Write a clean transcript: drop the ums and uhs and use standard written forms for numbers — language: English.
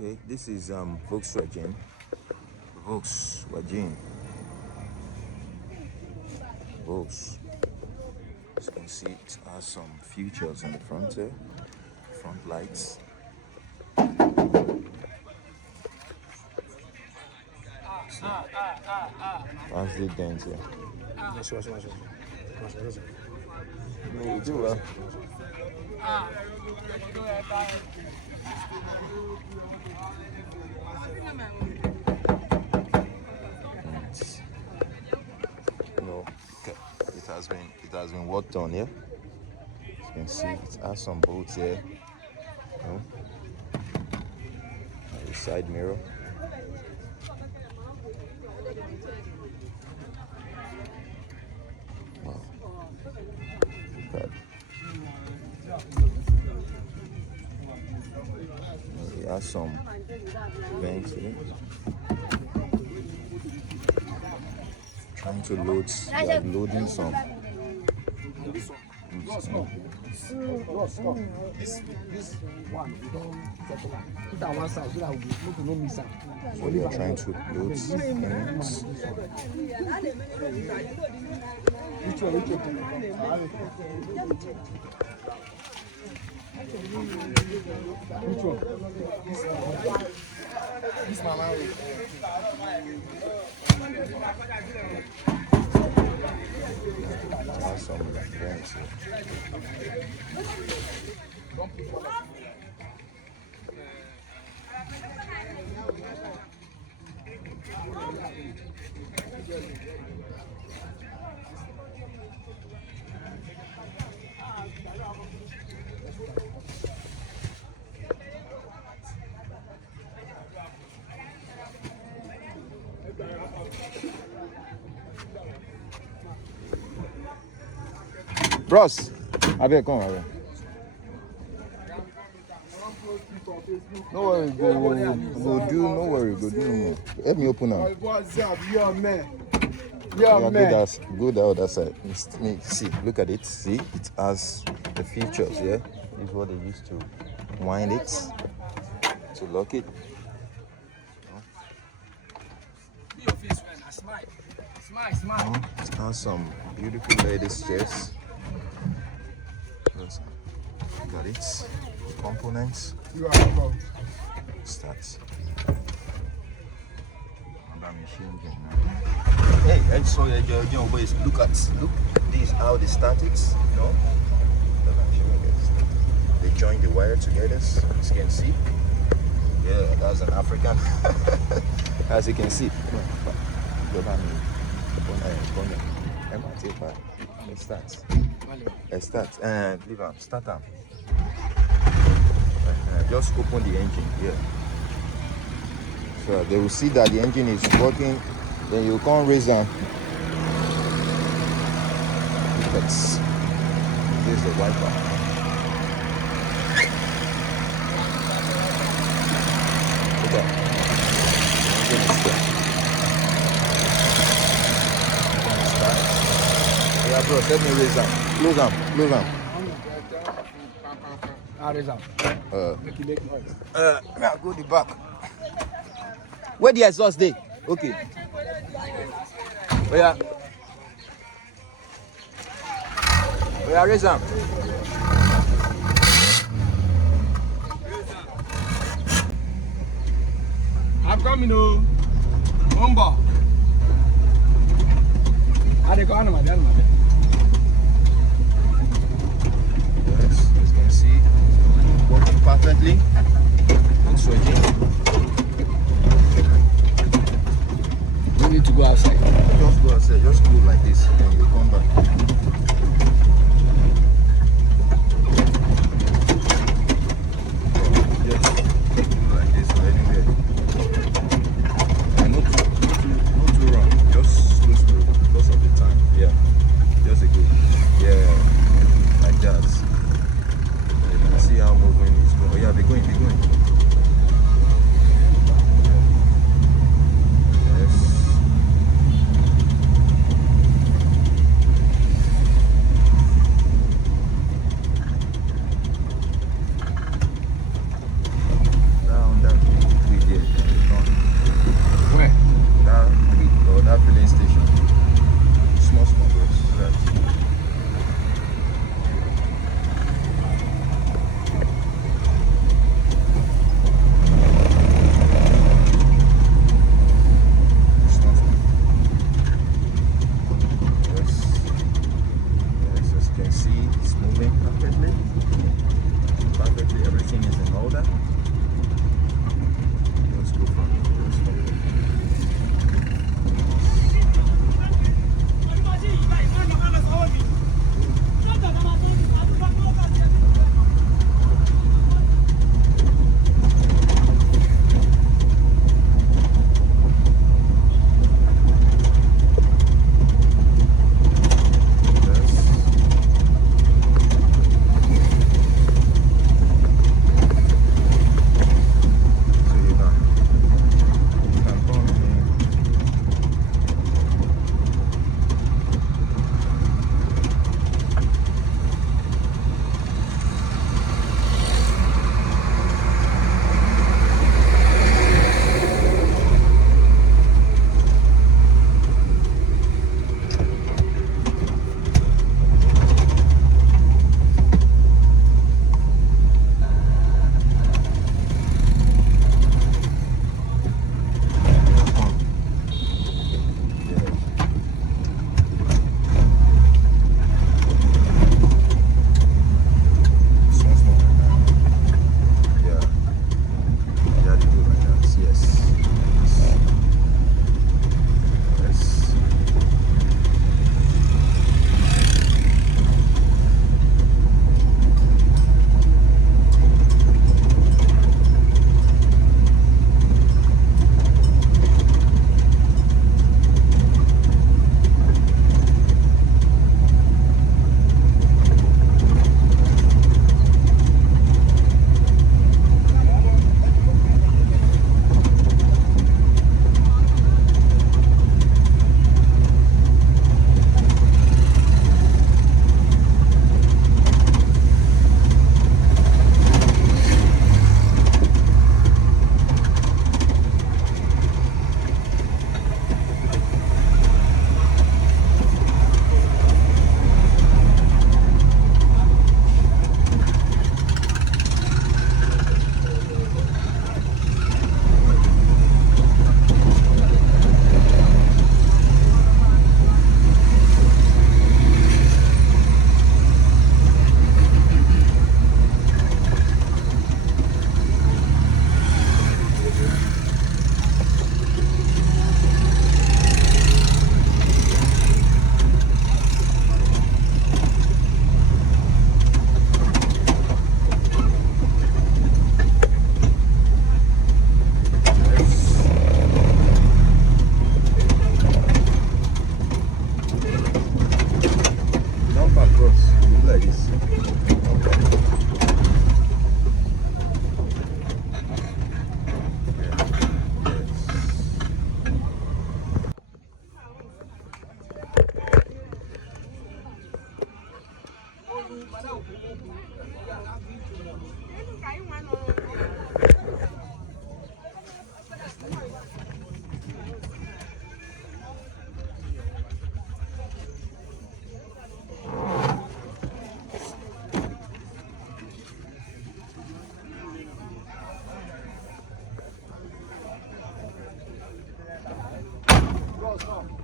Okay, this is Volkswagen. Volkswagen. Volks. As you can see, it has some features in the front here. Front lights. That's the dent here. No, you do well. No, okay. It has been worked on here. As you can see, it has some bolts here. No. The side mirror. Wow. Okay. It has some vents here. Trying to load, like loading some. This one, that one side, so that we no miss out. So we are trying to load things. Which one? This mama. Some vents here. Bros, Abel, come on. No worry, go do, no worry, go do no more. Help me open now. Yeah, man. Go the other side. See, look at it. See, it has the features, yeah? This is what they used to wind it, to lock it. Smile. It has some beautiful ladies' chairs. Got it. Components. You are welcome. Starts. Hey, I saw your boys. Look, this is how they started. You know? They joined the wire together, as you can see. Yeah, that's an African. As you can see. Start. And leave them. Start them. Just open the engine here. So they will see that the engine is working. Then you can't raise them. This is the wiper. Okay. Yeah, bro, let me raise them. Close them. I'll raise up. I'll go the back. Where the exhaust day? Okay. We are raise them. I'm coming, oh. Bomba. I dey go on my dad, Yes, as you can see, working perfectly. You need to go outside. Just go outside, just go like this, and you come back. Just go like this, anywhere. And not too wrong, just slow because of the time. Yeah, just a good. Yeah, like that. You can see how moving is going. Oh yeah, be going. Yes. Stop.